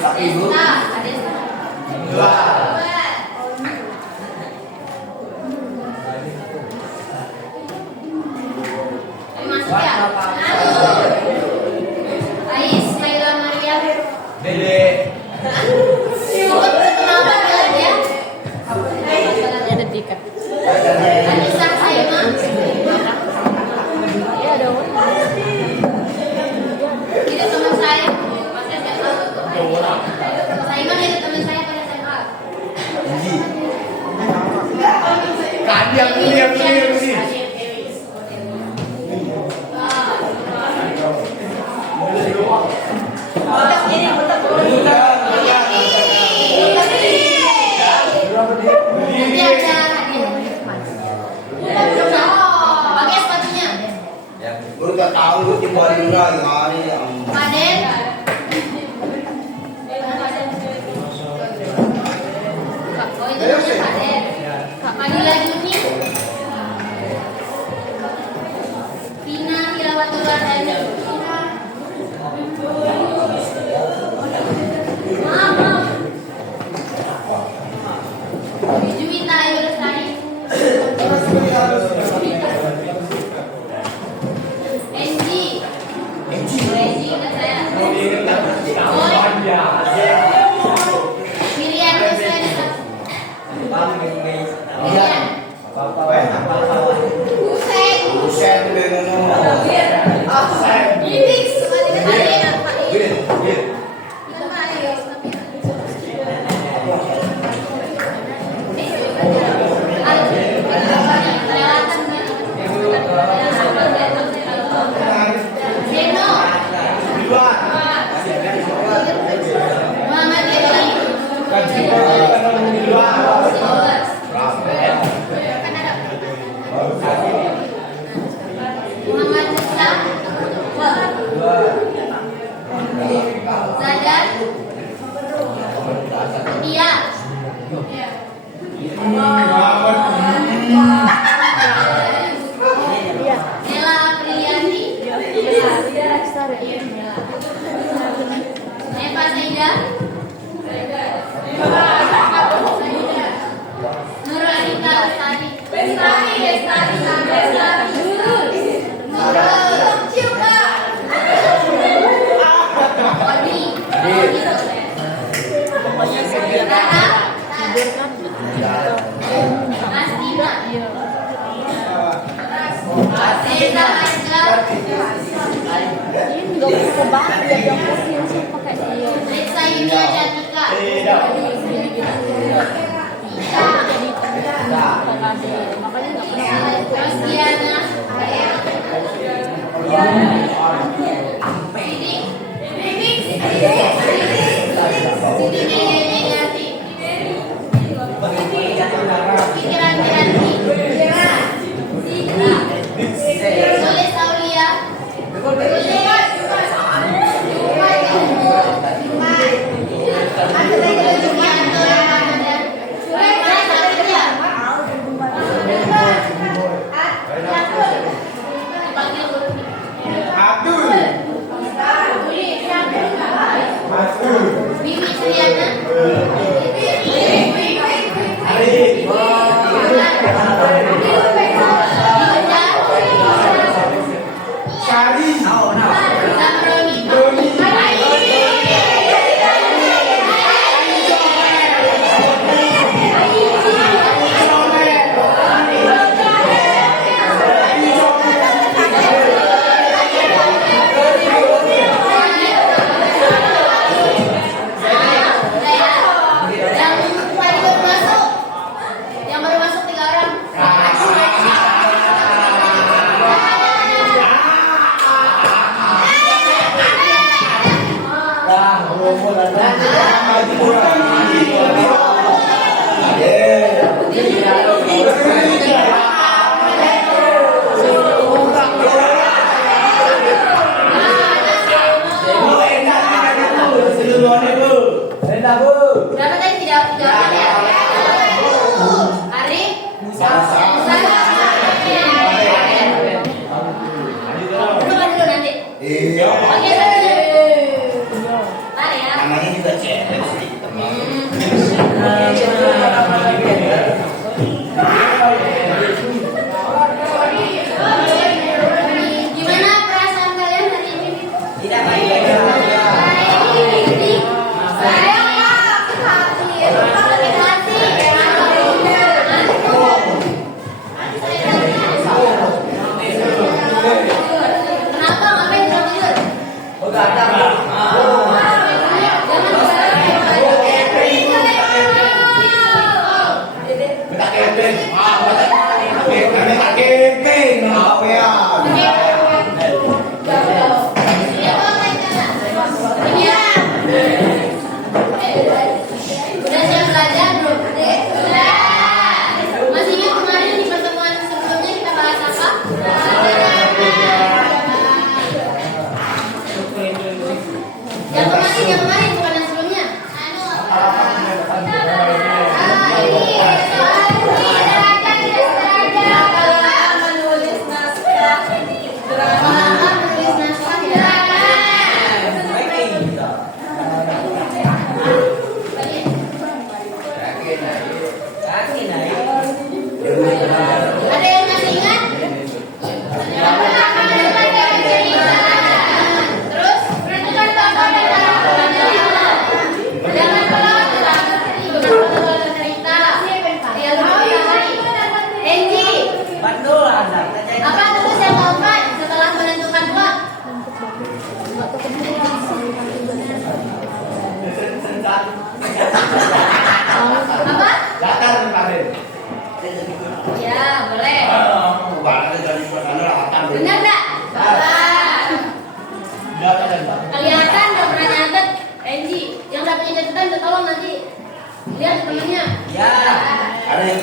Desta, Dua. masuk ya. Ais, Laila Maria. Dede. Kenapa bilang ya? Ada tiket. Anissa Saima. Ya ada. Itu teman saya. Pas SMA. Saima itu teman saya pada SMA. Kadiang clear sih. Nanti ada hadiah. Pakai sepatunya. Baru gak tahu lu timbalin gimana ya. Paden. Oh itu namanya Paden. Kak Madila Juni. Tina Hilawatul Ardani. Maaf. Juwita Ayu Lestari. Enji. Enji udah saya. Miriam Hussein. Miriam. Hussein. Buset udah ngomong. Mimik. Muhammad Musa. Zadar. Dia. Nela Aprilianti. Eva Saida. Nur Anita Lestari. Pokoknya saya tidur kan. Astina. Iya. Reza Asgar. Ini nggak butuh banget ya yang putih langsung pakai dia. Reza Yunia Jantika. Makanya nggak pernah. Rostiana. Siti Neyati. Pikiran Piranti. Soleh Saulia. Bibi Suryana. Yang baru masuk 3 orang. Berapa tadi tidak jawab ya? Arif, Musa. Dulu nanti. Iya. Oke, satu. Mari ya. Namanya juga cewek sih. Gimana perasaan kalian hari ini? Tidak baik. Kenapa ngapain belum tidur? Udah ada. Udah siap belajar belum? Masih ingat kemarin di pertemuan sebelumnya kita bahas apa? Yang kemarin bukan yang sebelumnya. Menulis naskah ya. Ada yang masih ingat? Terus jangan pelak cerita. Ya Enji. Apa tugas yang keempat setelah menentukan blok? Apa? Latar kemarin. Ya boleh. Benar nggak? Kelihatan nggak pernah nyatet, Enji. Yang nggak punya catatan, udah tolong nanti lihat temennya. Ada yang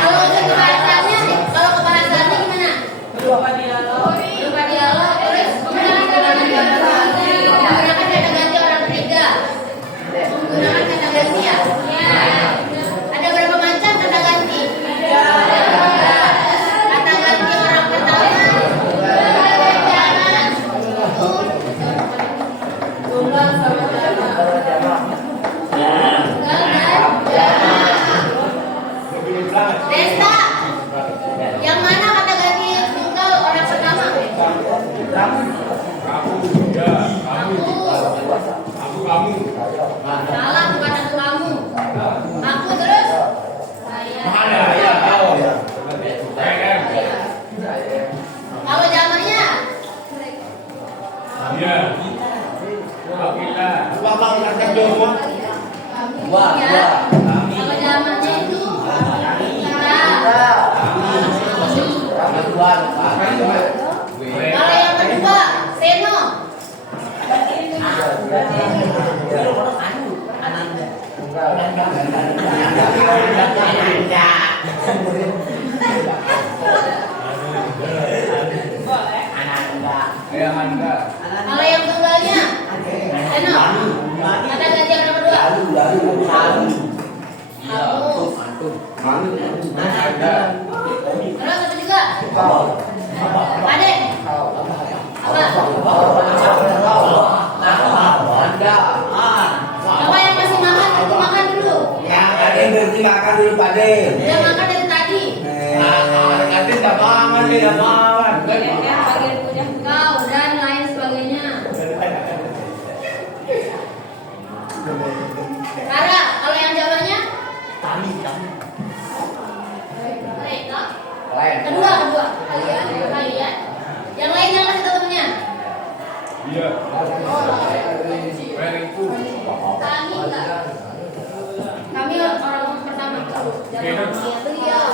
Kalau untuk kebahasaannya, gimana? Berupa dialog. Terus menggunakan kata ganti orang ketiga. Menggunakan kata ganti ya. Ada berapa macam kata ganti? Kata ganti orang pertama. Desta, yang mana kata ganti tunggal orang pertama? Kamu. Salah, bukan aku kamu. Aku terus. Saya. Kalau zamannya? Iya. Ya. Kalau zamannya itu kita. Kalau yang kedua, Seno. Kalau yang tunggalnya, Seno. Kata ganti yang kedua. Terus apa juga? Pade. Apa yang masih makan? Itu makan dulu. yang ada yang berhenti makan dulu Pade. Udah makan dari tadi. Kau dan lain sebagainya. Rara, kalau yang jawabannya? Kedua. Kalian. Yang lain yang kasih tahu temennya. Iya. Kami enggak. Kami orang pertama. Beliau.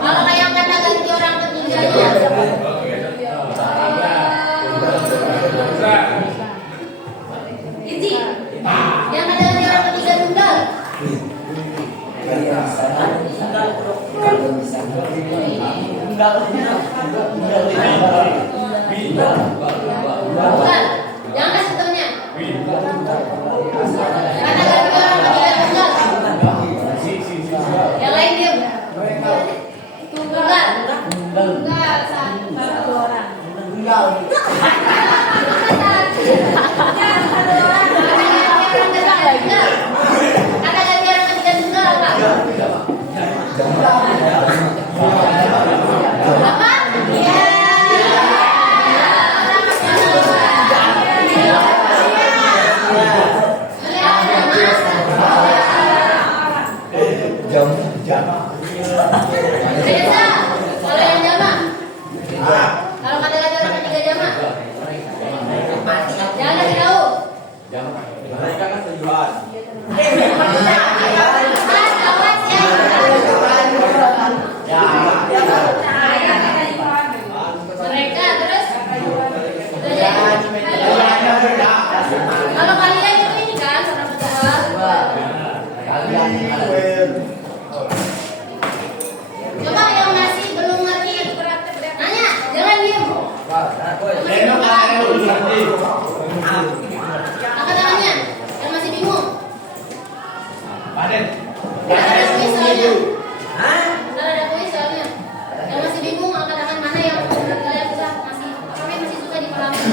Kalau yang kata ganti orang ketiganya. Inti. Yang kata ganti orang ketiga tunggal. Bukan. Jangan kasih tahunya. Tuhan. Awas ya. Mereka terus. Kalau kalian itu ini kan orang berdua. Coba yang masih belum ngerti nanya, jangan diem. Angkat tangannya. Yang masih bingung. Paden. Ada kuis soalnya. Ada kuis soalnya. Yang masih bingung angkat tangan mana yang menurut kalian susah masih susah dipahami.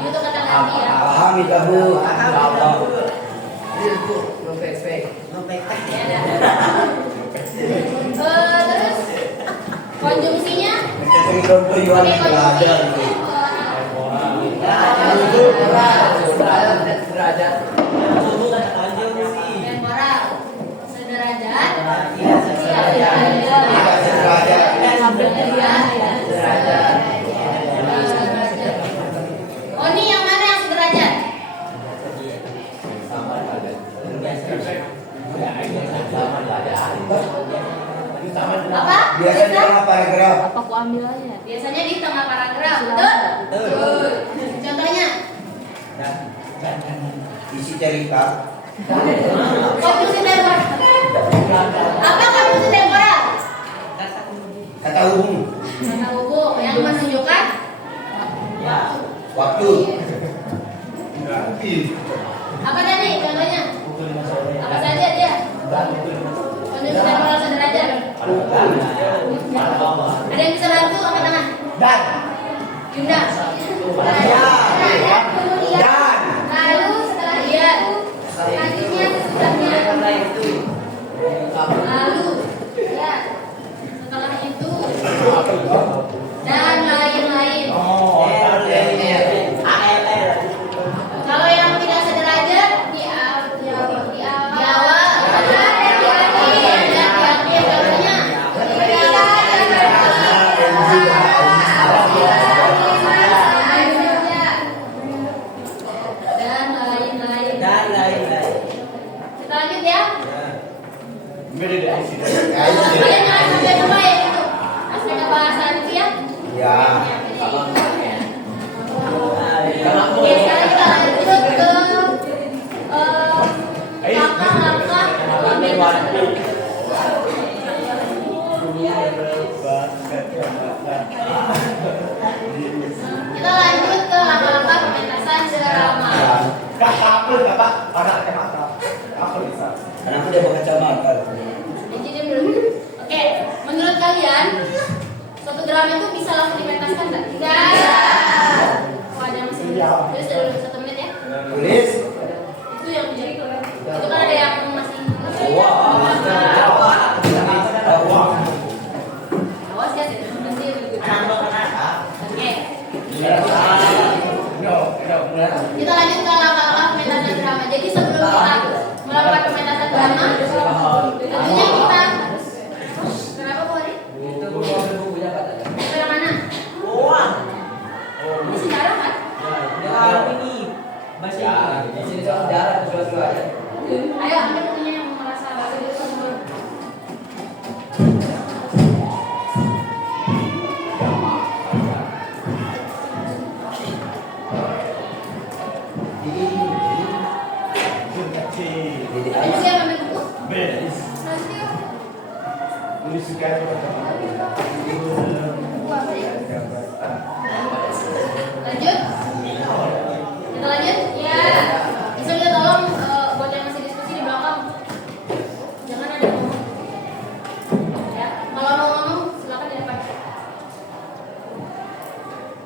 Itu kata nanti ya. Pahami kamu. Terus konjungsinya temporal sederajat oh ini yang mana yang sederajat apa Biasanya tengah paragraf. Apa aku ambil aja? biasanya di tengah paragraf betul contohnya Isi cerita. konklusi temporal apa konklusi temporal Kata umum. kata hubung yang menunjukkan Waktu. apa tadi contohnya apa saja dia konjungsi temporal sederajat ada yang bisa bantu angkat tangan Dan. Yunda kemudian lalu setelah dia selanjutnya sesudahnya lalu ya setelah itu dan lain-lain kalau yang tidak sederajat di awal dan lain-lain. Kita lanjut ya. Kalian jangan sampai lupa ya itu aspek bahasa itu ya. Ya. Oke, sekarang kita lanjut ke langkah-langkah pembebasan. Kita lanjut ke langkah-langkah pementasan drama. Anakku dia berkacamata. Jadi dulu. Oke, menurut kalian suatu drama itu bisa langsung dipentaskan nggak? Tidak. Oh, ada yang masih. Terus dulu 1 menit ya. Tulis. Itu yang jadi itu kan ada yang masih. Awas ya, nanti. Oke. Kita lanjut ke langkah-langkah pementasan drama. Jadi sebelum kita melakukan pementasan drama, tentunya kita kenapa Bu Ari? Sekarang mana? Ini sekarang kan? Ayo ambil tentunya yang merasa semua. Ayo siapa ambil buku? Lanjut. Kita lanjut. Ya. Bisa lihat tolong buat yang masih diskusi di belakang. Jangan ada yang ngomong. Ya. Kalau mau ngomong silakan di depan.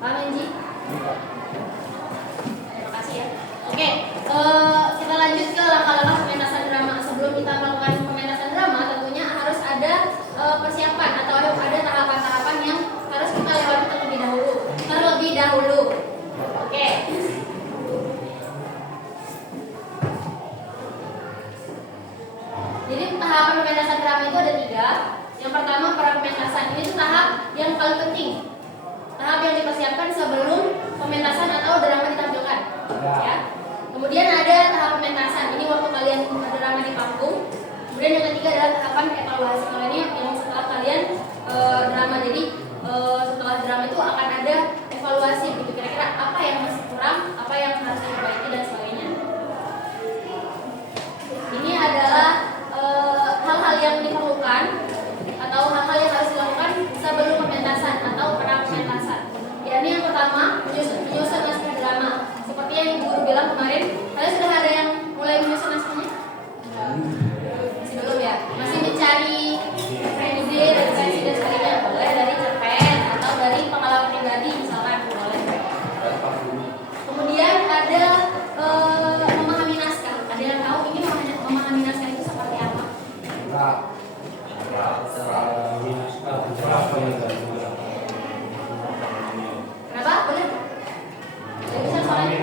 Paham Enji? Terima kasih ya. Oke. Kita lanjut ke langkah-langkah pementasan drama. Sebelum kita melakukan pementasan drama, tentunya harus ada persiapan atau ada tahapan-tahapan yang harus kita lewati terlebih dahulu. Oke. Jadi tahapan pementasan drama itu ada 3. Yang pertama pra-pementasan. Ini tuh tahap yang paling penting. Tahap yang dipersiapkan sebelum pementasan atau drama ditampilkan. Ya. Kemudian ada kalian drama di panggung. Kemudian yang ketiga adalah tahapan evaluasi kalian yang setelah kalian drama. Jadi setelah drama itu akan ada evaluasi gitu, kira-kira apa yang masih kurang, apa yang harus diperbaiki dan sebagainya. Ini adalah hal-hal yang diperlukan atau hal-hal yang harus dilakukan sebelum pementasan atau pra pementasan. Ya, ini yang pertama, menyusun naskah drama. Seperti yang guru bilang kemarin, kalian sudah ada yang mulai menyusun naskahnya? Masih belum ya? Masih mencari ide dan versi dan sebagainya. Boleh dari cerpen atau dari pengalaman pribadi misalkan, boleh. Kemudian ada memahami naskah. Ada yang tahu ini memahami naskah itu seperti apa? Kenapa? Boleh? Jadi bisa soalnya.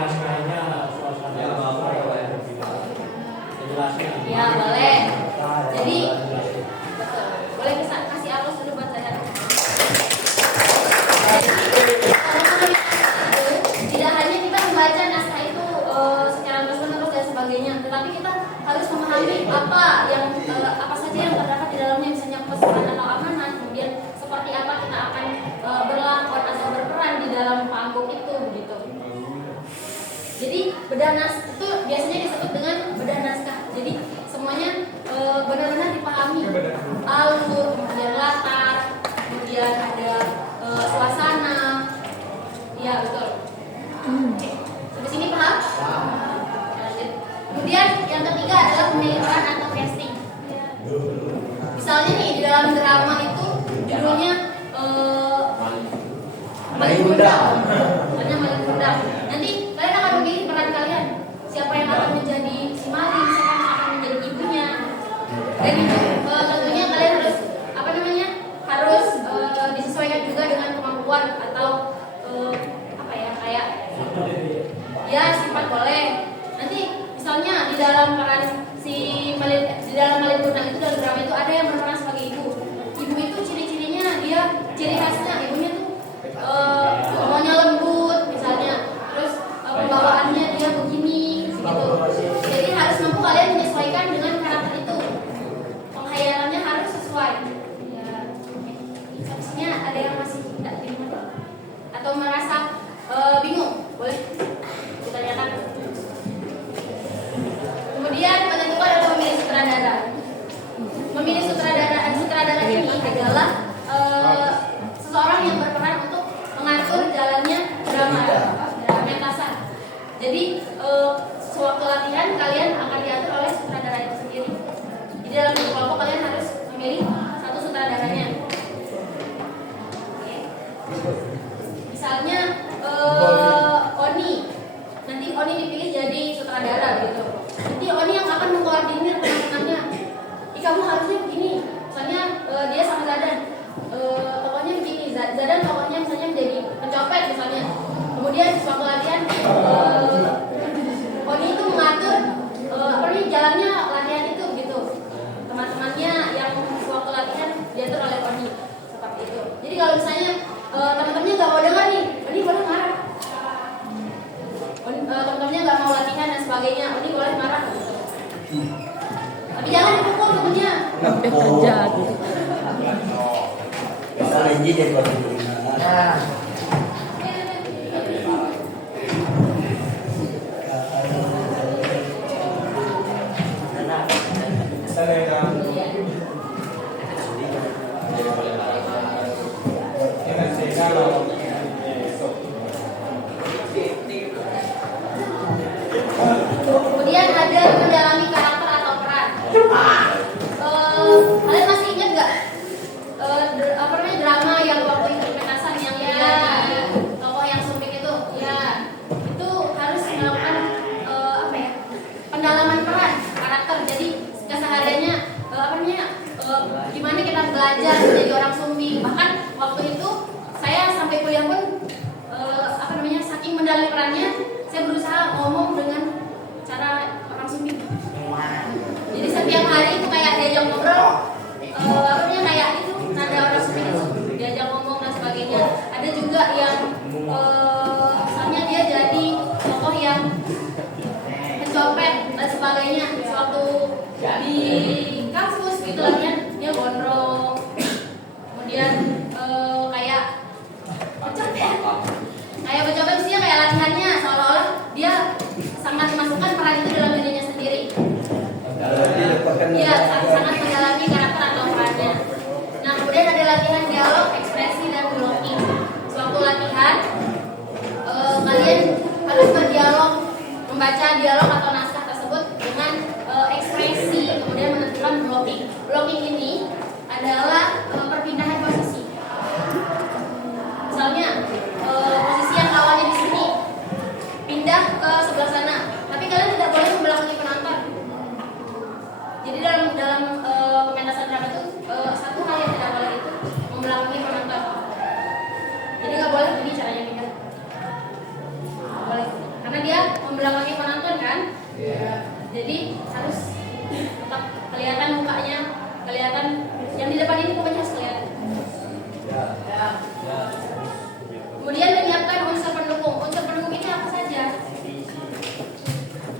Ya, boleh. Jadi betul. Boleh bisa kasih aplaus dulu buat saya. Tidak hanya kita membaca naskah itu secara terus-menerus dan sebagainya, tetapi kita harus memahami apa saja yang terdapat di dalamnya, misalnya pesan atau amanat, kemudian seperti apa kita akan berlakon atau berperan di dalam panggung itu begitu. Jadi bedah naskah itu biasanya disebut dengan bedah naskah. Jadi semuanya benar-benar dipahami, alur, kemudian latar, kemudian ada suasana. Ya betul. Oke. Sampai sini paham? Lanjut. Kemudian yang ketiga adalah pemilihan peran atau casting. Misalnya nih di dalam drama itu judulnya Malin Kundang. Misalnya Malin Kundang. Nanti kalian akan memilih peran kalian. Siapa yang akan menjadi si Malin, siapa yang akan menjadi ibunya. Dan itu tentunya kalian harus disesuaikan juga dengan kemampuan atau kayak ya sifat boleh. Nanti misalnya di dalam peran di dalam Malin Kundang itu dalam drama itu ada yang berperan sebagai ibu. Ibu itu ciri khasnya ibunya tuh ngomongnya lembut misalnya, terus pembawaannya dia begini gitu. Jadi harus mampu kalian menyesuaikan dengan karakter itu. Pengkhayalannya harus sesuai. Ya, habisnya ada yang masih tidak bingung atau merasa bingung, boleh ditanyakan. Kemudian menentukan adalah memilih sutradara. Memilih sutradara ini adalah seseorang yang berperan untuk mengatur jalannya drama pementasan. Jadi sewaktu latihan kalian akan diatur oleh sutradara itu sendiri. Di dalam kelompok kalian harus memilih satu sutradaranya. Oke. Misalnya Oni, nanti Oni dipilih jadi sutradara gitu. Nanti Oni yang akan mengkoordinir teman-temannya. Kamu harusnya begini. Misalnya dia sama Zadan, tokohnya begini. Zadan tokohnya misalnya menjadi pencopet misalnya. Kemudian suatu latihan Oni itu mengatur jalannya latihan itu gitu. Teman-temannya yang suatu latihan diatur oleh Oni seperti itu. Jadi kalau misalnya teman-temannya nggak mau dengar nih, Oni boleh marah. Teman-temannya nggak mau latihan dan sebagainya, Oni boleh marah gitu. Tapi jangan dipukul temennya. Kerja gitu. Kemudian ada mendalami karakter atau peran. Kalian masih ingat nggak drama yang waktu itu pementasan yang tokoh yang sumpik itu? Ya, itu harus melakukan pendalaman peran karakter. Jadi kesehariannya gimana kita belajar menjadi orang sumbing. Bahkan waktu itu saya sampai kuliah pun saking mendalami perannya, saya berusaha ngomong dengan cara orang sumbing. Jadi setiap hari itu kayak diajak ngobrol, kayak itu nada orang sumbing itu diajak ngomong dan sebagainya. Ada juga yang misalnya dia jadi tokoh yang pencopet dan sebagainya. sebagainya. Sewaktu di kampus gitu latihan dia gondrong, kemudian kayak bercoba sih kayak latihannya seolah-olah dia sangat memasukkan peran itu dalam dirinya sendiri. Iya, sangat mendalami karakter atau perannya. Nah, kemudian ada latihan dialog, ekspresi, dan blocking. Sewaktu latihan, kalian harus berdialog, membaca dialog atau naskah tersebut dengan ekspresi, kemudian menentukan blocking. Blocking ini adalah perpindahan posisi. Misalnya, posisi yang awalnya di sini pindah ke sebelah sana, tapi kalian tidak boleh membelakangi penonton. Jadi dalam pementasan drama itu satu hal yang tidak boleh itu membelakangi penonton. Jadi nggak boleh ini caranya pindah. Nggak boleh, karena dia membelakangi penonton kan. Jadi harus tetap kelihatan mukanya, kelihatan yang di depan ini pokoknya harus kelihatan. Kemudian menyiapkan unsur pendukung. Unsur pendukung ini apa saja?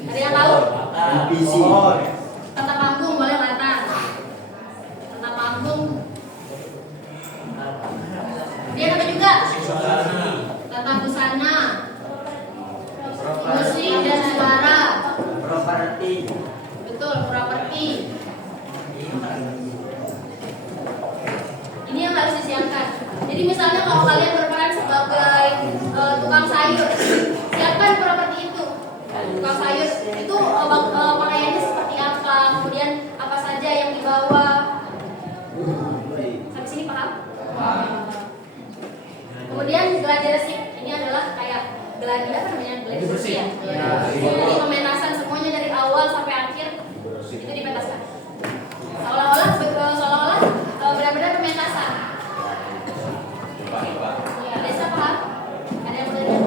Ada yang tahu? NPC. Tata panggung boleh latar. Tata panggung. Kemudian apa juga? Tata busana. Musik dan suara. Properti. Betul, properti. Ini yang harus disiapkan. Jadi misalnya kalau kalian berperan sebagai tukang sayur, siapkan properti itu. Tukang sayur itu pakaiannya seperti apa, kemudian apa saja yang dibawa. Sampai sini paham? Kemudian gladiresik ini adalah kayak gladi apa namanya? Gladiresik ya. Jadi pementasan semuanya dari awal sampai akhir itu dipentaskan. Seolah-olah benar-benar pementasan. Ya, Desa paham? Ada yang bertanya?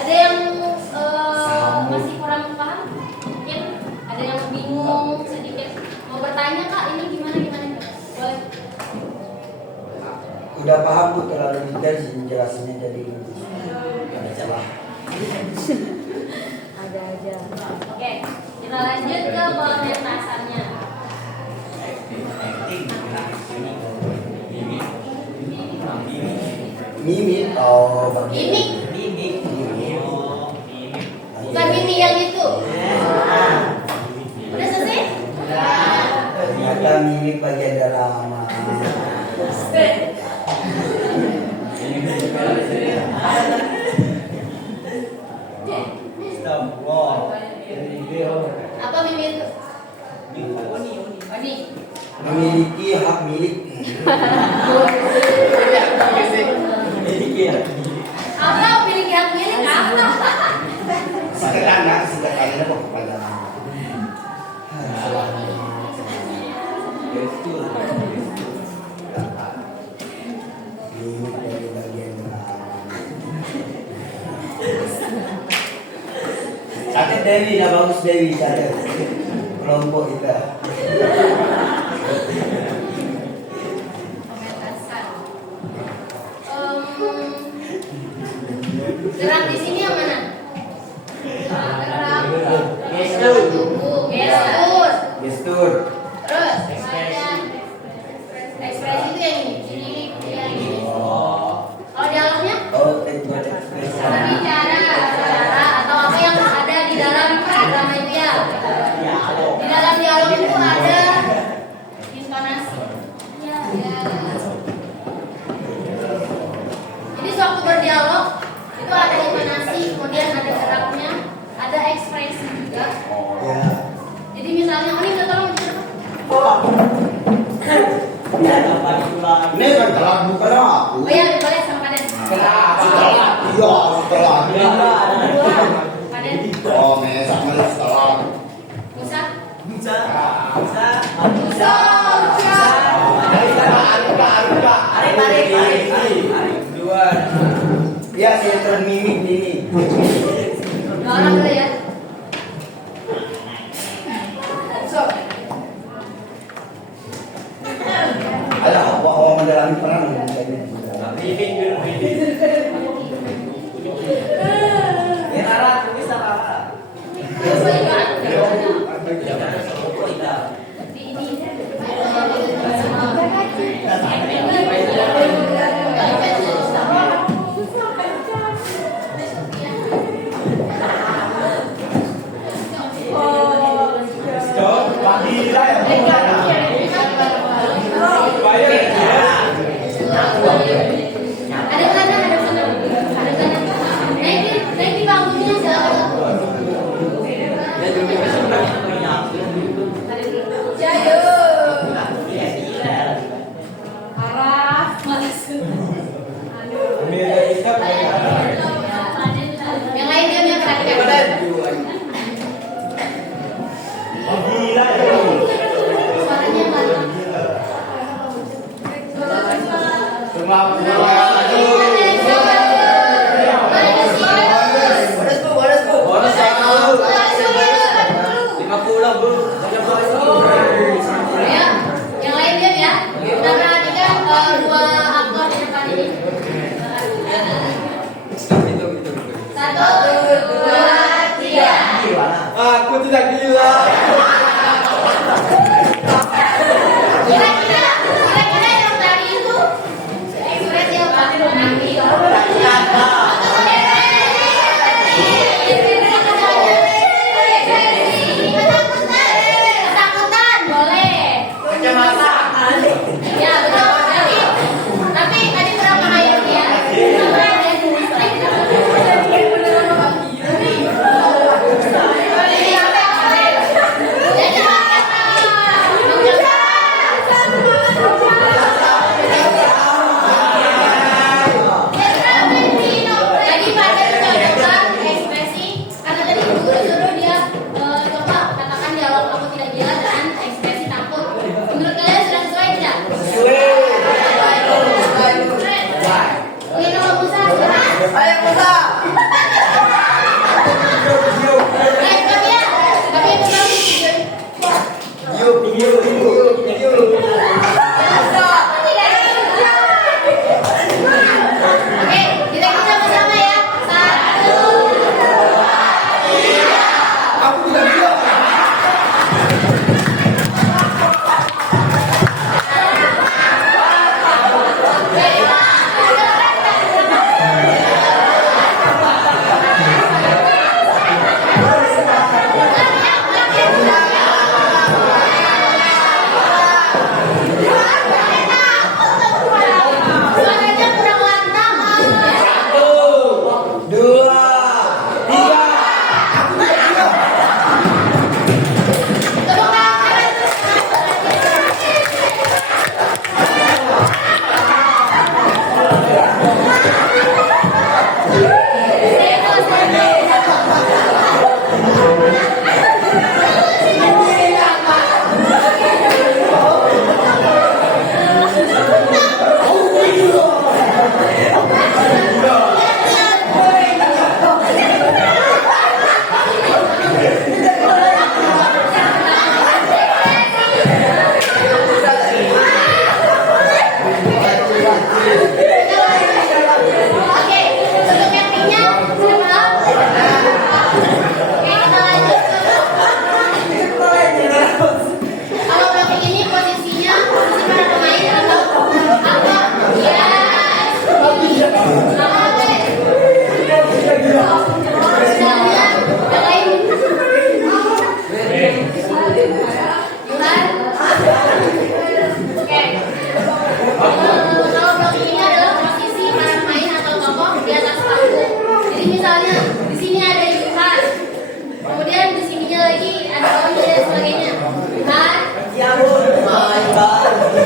Ada yang masih kurang paham? Mungkin ada yang bingung sedikit. Mau bertanya kak, ini gimana? Boleh. Udah paham Bu, terlalu detail sih jelasinnya, jadi ada salah. Ada aja. Oke, kita lanjut ke pementasannya. Mimik, oh Mimik. Bukan mimik yang itu. Udah selesai? ternyata mimik bagian drama. Apa mimik itu? Oni. Memiliki hak milik. Apa memiliki hak milik apa? Sederhana kok kepada mimik dari bagian drama. Catat Dewi, dah bagus Dewi, catat kelompok kita. Pementasan. Gerak di sini yang mana? Gerak tubuh, Gestur. Terus ekspresi itu yang ini. Kalau dialognya? Oh, ekspresi. Bicara atau apa yang ada di dalam drama itu ya. Di dalam dialog itu ada intonasi. Jadi sewaktu berdialog itu ada intonasi, kemudian ada geraknya, ada ekspresi juga. Ya. Jadi misalnya, ini udah tolong Ini kan telat bukan aku. oh ya, boleh sama Paden. Iya, telat. Paden, Oh, mesak malah telat. Musa. Ya, sinetron mimik ini. Dua orang dulu ya. Ada apa mendalami peran?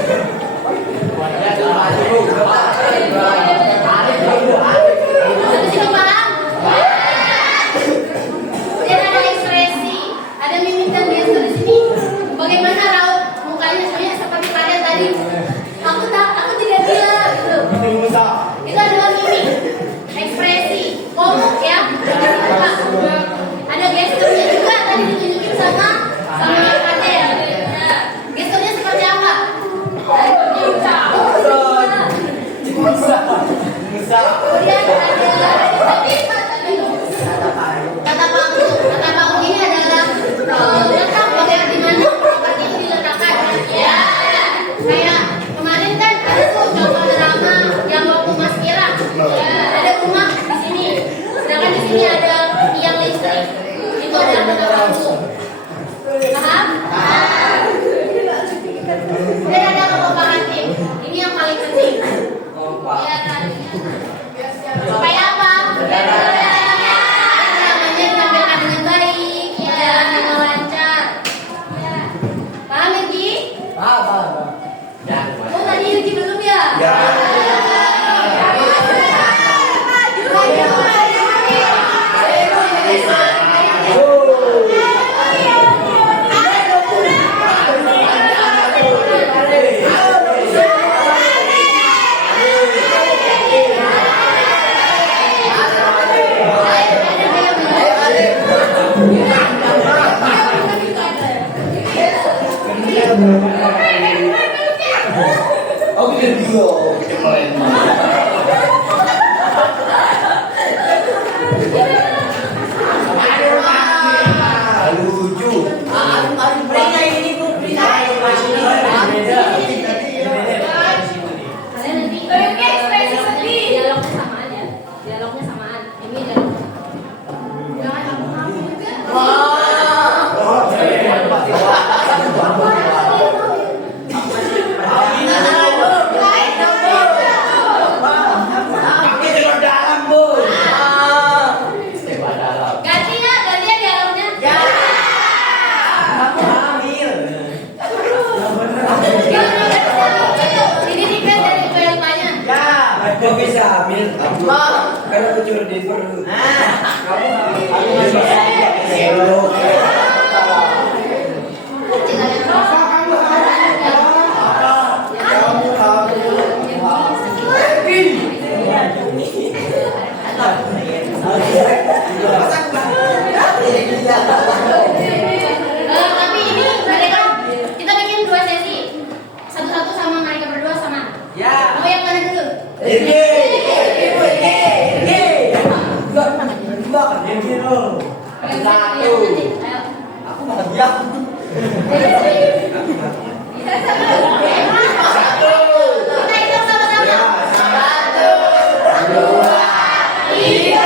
Satu sini Bang. Kemudian ada ekspresi, ada mimik dan gestur di sini. Bagaimana raut mukanya sebenarnya seperti pada tadi. Aku tidak gila gitu. Itu adalah mimik, ekspresi, komuk ya. Jangan lupa. Ada gesturnya juga tadi ditunjukin sama Ade. Nah, gesturnya seperti apa? Kemudian ada kata panggung. Kata panggung ini adalah letak pada di mana seperti itu diletakkan. Ya, kayak kemarin kan ada tuh contoh drama yang waktu Mas Kira. Ya, ada rumah di sini. Sedangkan di sini ada tiang listrik. Itu adalah kata panggung. Paham? Dan ada kekompakan tim. Ini yang paling penting. Ya, supaya apa? Namanya ditampilkan dengan baik, jalan dengan lancar. Ya. Paham Yuki? Oh tadi Yuki belum ya? Kalian nanti ekspresi sedih. Dialognya samaan ya. Dialognya samaan. Ini dialog. Jangan aku juga. Ganti ya dialognya. Ini dikit dari kelipanya. Aku bisa ambil kamu karena aku curi di perut. Kamu Tapi ini mereka kita bikin 2 sesi. Satu-satu sama mereka berdua sama. Mau yang mana dulu? Ayo. Kita hitung sama-sama. 1, 2, 3.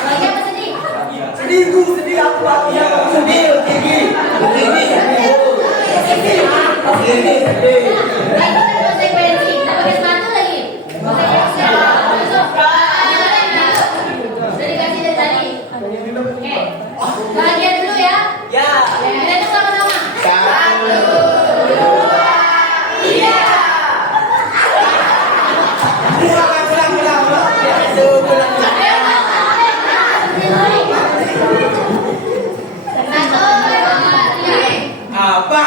Bahagia apa sedih? sedih aku bahagia. Sedih. Nah, itu kan konsekuensi. Kita pakai sepatu lagi. Konsekuensi. Sudah dikasih dari tadi. Oke. Bahagia dulu ya. Kita hitung sama-sama. 1, 2, 3. Apa?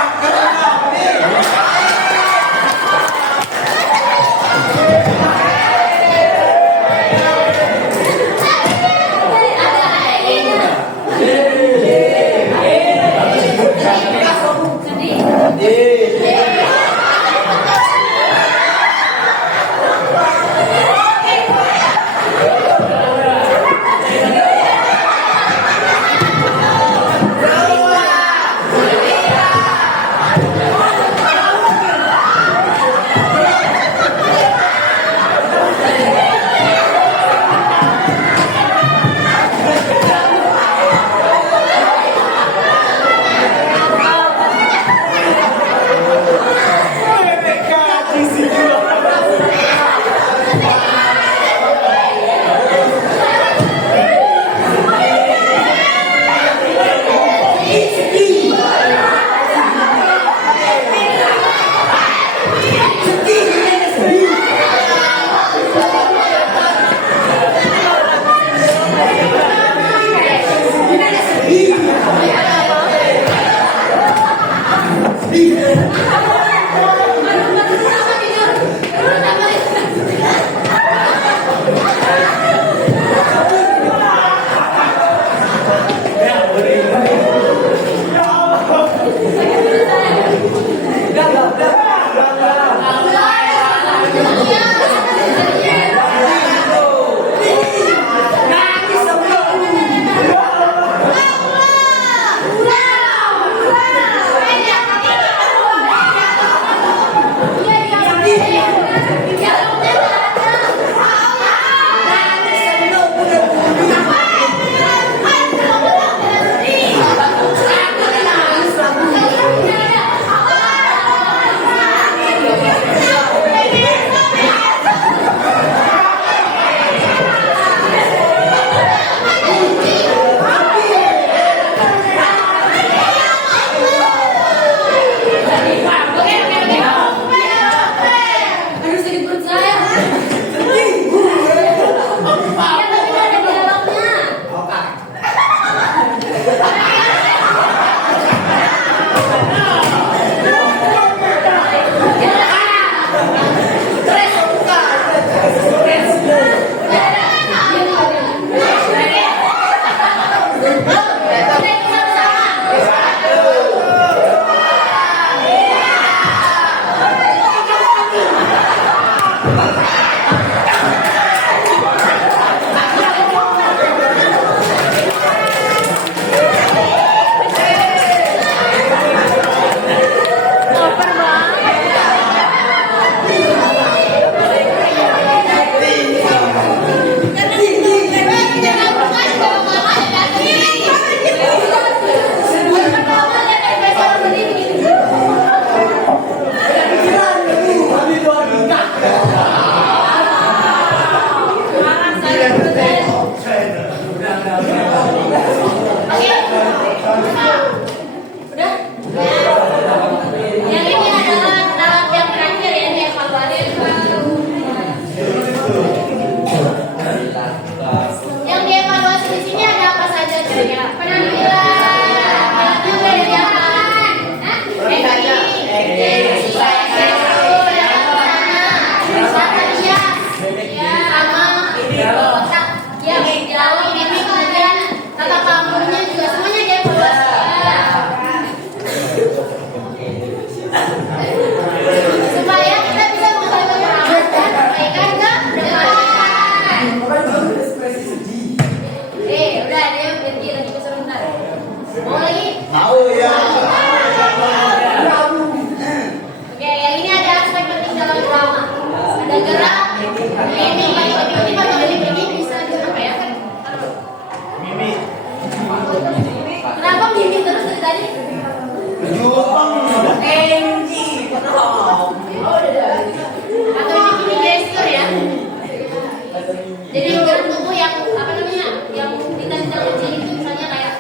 Jadi gerak tubuh yang apa namanya, yang detail-detail kecil itu misalnya kayak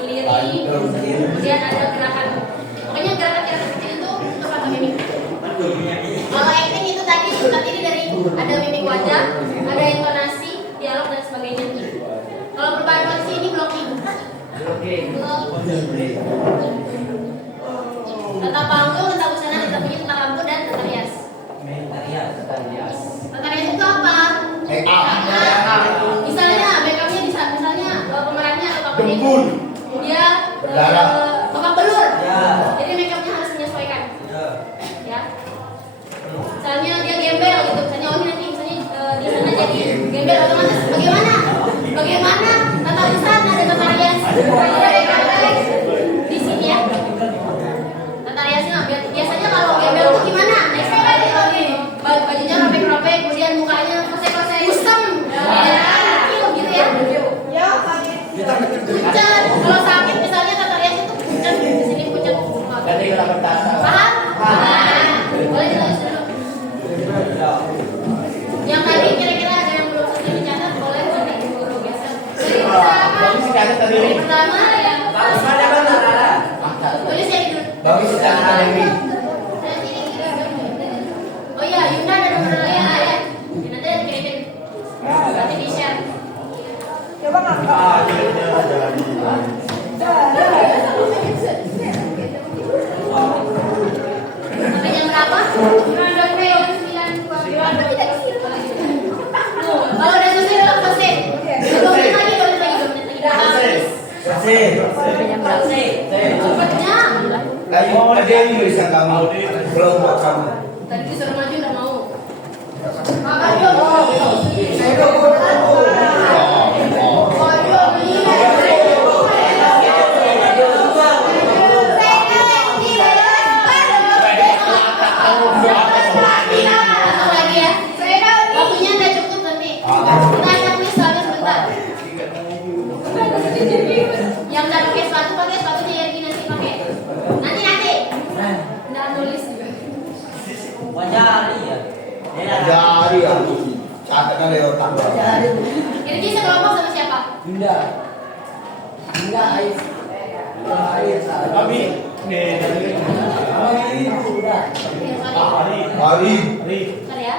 meliri, kemudian ada gerakan, pokoknya gerakan-gerakan kecil itu untuk kata mimik. Kalau acting itu tadi dari ada mimik wajah, ada intonasi, dialog dan sebagainya. Kalau perubahan kondisi ini blocking. Tata panggung, tata busana, tata bunyi, tata lampu dan tata rias. Tata rias itu apa? Misalnya makeupnya misalnya pemerannya atau tokohnya dia babak belur, jadi makeupnya harus menyesuaikan. Ya. Misalnya dia gembel gitu, misalnya oh ini nanti misalnya di sana jadi gembel otomatis bagaimana tata busana dan tata rias di sini ya. Tata riasnya biasanya kalau gembel itu gimana? Bajunya robek-robek, kemudian mukanya kosek-kosek, kusam, gitu ya. Pucat. Kalau sakit misalnya tata rias itu pucat di sini pucat. Paham? Boleh ditulis dulu. Yang tadi kira-kira ada yang belum selesai dicatat, boleh buat ibu guru geser. Pertama yang tulis yang dulu. Oh iya, Yunda ada nomor lain ya. Nanti ada dikirimin. Nanti di share. Coba nggak? Dewi bisa kamu kelompok kamu. Tadi disuruh maju nggak mau. Maju. Lagi ya. Waktunya udah cukup nanti. Kita ada kuis soalnya sebentar. Yang udah pakai sepatunya ya nanti pakai. Nanti. Nggak nulis juga. Jari aku catatnya dari otak. Ini sekelompok sama siapa? Kami nih dari Hari. Hari. Ntar ya.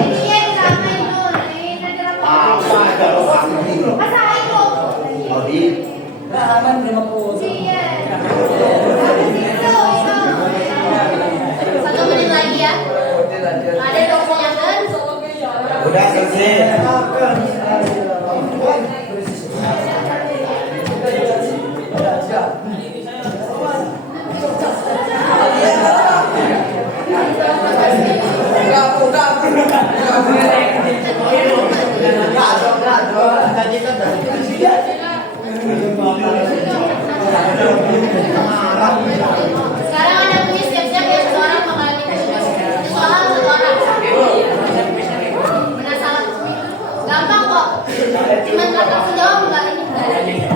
Ini ya drama itu. Ini drama. Masa itu? Iya. Satu menit lagi ya. Ada dokumennya kan? Udah selesai. Sekarang ada punya siap-siap ya, seorang bakalan ikut. Soal satu orang. Benar salah. Gampang kok. Cuman langsung jawab enggak ini enggak ada.